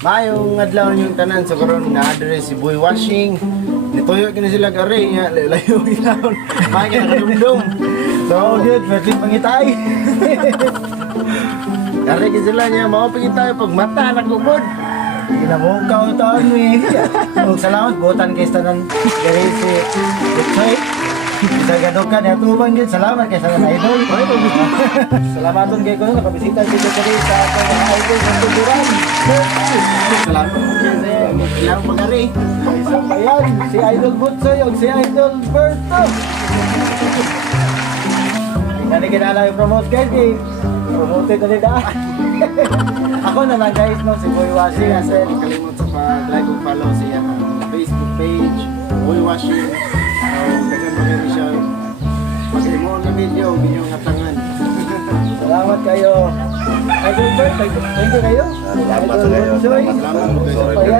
Mayong adlaw yung tanan sa karon na address si Boy Washing. Nituyo kini sila gari nga layo ilaw. May nakadumdum. So good, pwede pangitay. Gari kini sila niya mao pangitay pag mata nagubod. Ginabukaw taon mi. Salamat butan kay tanan gari si Butsoy. Bisa gadokan ya tuban gid. Salamat kay sa idol. Salamaton kay ko nakabisita dito kay sa atong idol sa Tuburan. Salamat po sa ilang pagari. Isa pa yan, si Idol Butsoy o si Idol Berto. Hindi kinala yung promote guys. Promoted na nila. Ako na lang guys, no, si Boy Washing. Kasi kalimut sa pag-like o follow siya Facebook page, Boy Washing. Dagan mo kayo siya. Mag-imo na video, binyong ngatangan. Salamat kayo. Idol Bert, thank you kayo. Salamat sa kayo. Salamat Salamat. kayo.